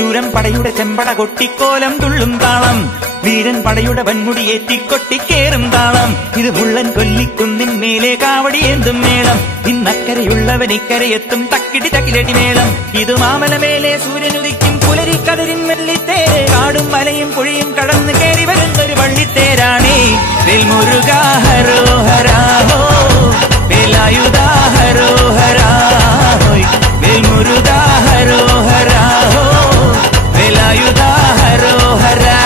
ശൂരം പടയുടെ ചെമ്പട കൊട്ടിക്കോലം തുള്ളും താളം, വീരൻ പടയുടെ വൻമുടിയേറ്റിക്കൊട്ടിക്കേറും താളം. ഇത് മുള്ളൻ കൊല്ലിക്കുന്നിൻ മേലെ കാവടിയേന്തും മേളം, ഇന്നക്കരയുള്ളവൻ ഇക്കരയെത്തും തക്കിടി തക്കിലടി മേളം. ഇത് മാമലമേലെ സൂര്യനുദിക്കും പുലരിക്കതിരിൻ വെള്ളിത്തേര്, കാടും മലയും പുഴയും കടന്ന് കയറി വരുന്നൊരു വള്ളിത്തേരാണേ. വേൽമുരുകാ ഹരോഹരാ ഹോ, വേലായുധാ ഹരോഹരാ ഹോയ്, വേൽമുരുകാ ഹരോഹരാ ഹോ, വേലായുധാ ഹരോഹരാ.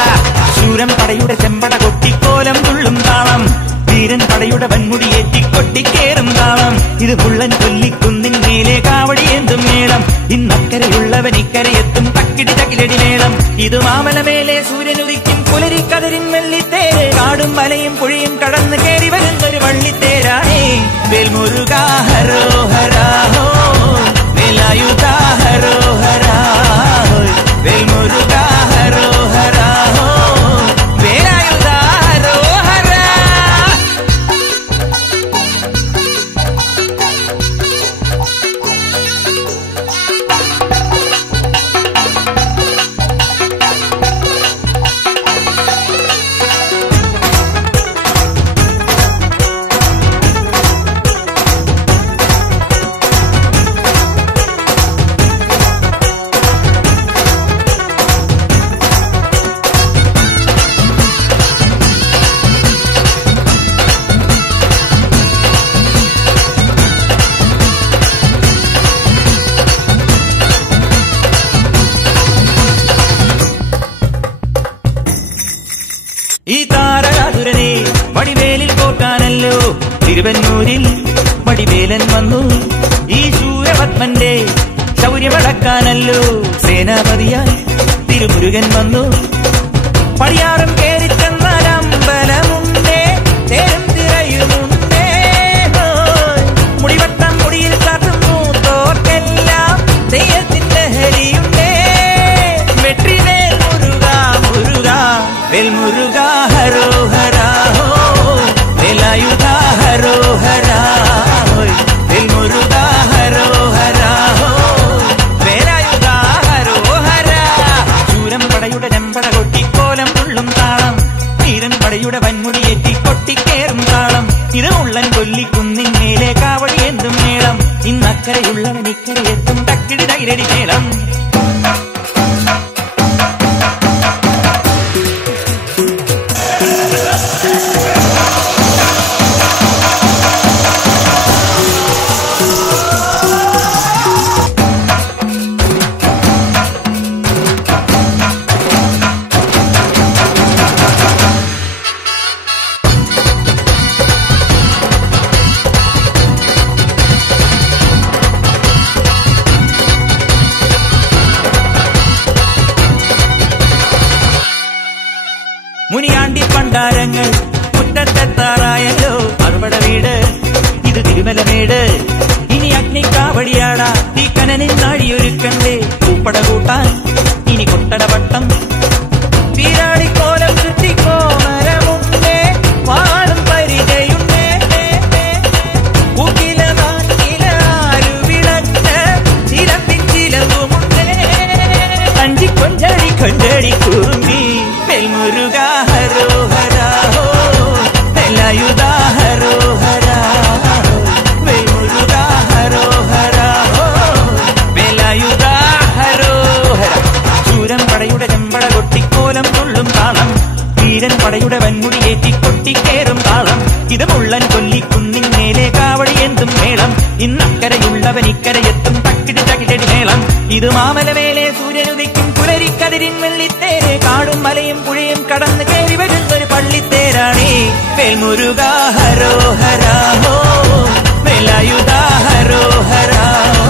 ശൂരം പടയുടെ ചെമ്പട കൊട്ടിക്കോലം തുള്ളും താളം, വീരൻ പടയുടെ വൻമുടിയേറ്റിക്കൊട്ടിക്കേറും താളം. ഇത് പുള്ളൻ കൊല്ലിക്കുന്നിൻ മേലെ കാവടിയേന്തും മേളം, ഇന്നക്കരയുള്ളവൻ ഇക്കരയെത്തും തക്കിടി തകിലടി മേളം. ഇത് മാമലമേലെ സൂര്യനുദിക്കും പുലരിക്കതിരിൻ വെള്ളിത്തേര്, കാടും മലയും പുഴയും കടന്ന് കയറി വരുന്നൊരു വള്ളിത്തേരാണേ. വേൽമുരുകാ ഹരോഹരാ ഹോ, വേലായുധാ ഹരോഹരാ ഹോയ്, വേൽമുരുകാ ഹരോഹരാ ഹോ, വേലായുധാ ഹരോഹരാ. ഈ താരകാതുരനെ വടിവേലിൽ കോർക്കാനല്ലോ തിരുവന്നൂരിൽ വടിവേലൻ വന്നു. ഈ ശൂരപത്മന്റെ ശൗര്യമടക്കാനല്ലോ സേനാപതിയായി തിരുമുരുകൻ വന്നു. പടിയാറും കേറിച്ചെന്നാൽ അമ്പലമുണ്ടേ, തേരും തിരയുമുണ്ടേ, മുടിവട്ടം മുടിയിൽ കാട്ടുന്നു തോർക്കെല്ലാം തെയ്യത്തിന്റെ ഹരിയുണ്ടേ. വെട്രിവേൽ മുരുകാ മുരുകാ, വേൽമുരുകാ ഹരോഹരാ ഹോ, വേലായുധാ ഹരോഹരാ ഹോയ്, വേൽമുരുകാ ഹരോഹരാ ഹോ, വേലായുധാ ഹരോഹരാ. ശൂരം പടയുടെ ചെമ്പട കൊട്ടിക്കോലം തുള്ളും താളം, വീരൻ പടയുടെ വൻമുടിയേറ്റിക്കൊട്ടിക്കേറും താളം. ഇത് മുള്ളൻ കൊല്ലിക്കുന്നിൻ മേലെ കാവടിയേന്തും മേളം, ഇന്നക്കരയുള്ളവൻ ഇക്കരയെത്തും തക്കിടി തകിലടി മേളം. മുനിയാണ്ടി പണ്ടാരങ്ങൾ മുറ്റത്തെത്താറായല്ലോ, അറുപട വീട് ഇത് തിരുമലമേട്. ഇനി അഗ്നിക്കാവടിയാടാ തീക്കനനിൻ നാഴിയൊരുക്കണ്ടേ, പൂപ്പട കൂട്ടാൻ ഇനി കൊട്ടടപട്ടം. തീരാളിക്കോലം ചുറ്റിക്കോമരമുണ്ടേ, വാളും പരിചയുണ്ടേ, പൂക്കില നാട്ടില ആരുവിളക്ക് ചിലമ്പിൻ ചിലവുമുണ്ടേ. അഞ്ചി കൊഞ്ചടി കൊഞ്ചടി കുറുമ്പി, വേൽമുരുകാ ഹരോഹരാ ഹോ, വേലായുധാ ഹരോഹരാ ഹോ, വേൽമുരുകാ ഹരോഹരാ ഹോ, വേലായുധാ ഹരോഹരാ. ശൂരം പടയുടെ ചെമ്പട കൊട്ടിക്കോലം തുള്ളും താളം, വീരൻ പടയുടെ വൻമുടിയേറ്റിക്കൊട്ടിക്കേറും താളം. ഇത് മുള്ളൻ കൊല്ലിക്കുന്നിൻ മേലെ കാവടിയേന്തും മേളം, ഇന്നക്കരയുള്ളവൻ ഇക്കരയെത്തും തക്കിടി തകിലടി മേളം. ഇത് മാമലമേലെ സൂര്യനുദിക്കും പുലരിക്കതിരിൻ വെള്ളിത്തേര്, കാടും മലയും പുഴയും കടന്ന് കയറി വരുന്നൊരു പള്ളിത്തേരാണേ. വേൽമുരുകാ ഹരോഹരാ ഹോ, വേലായുധാ ഹരോഹരാ ഹോ,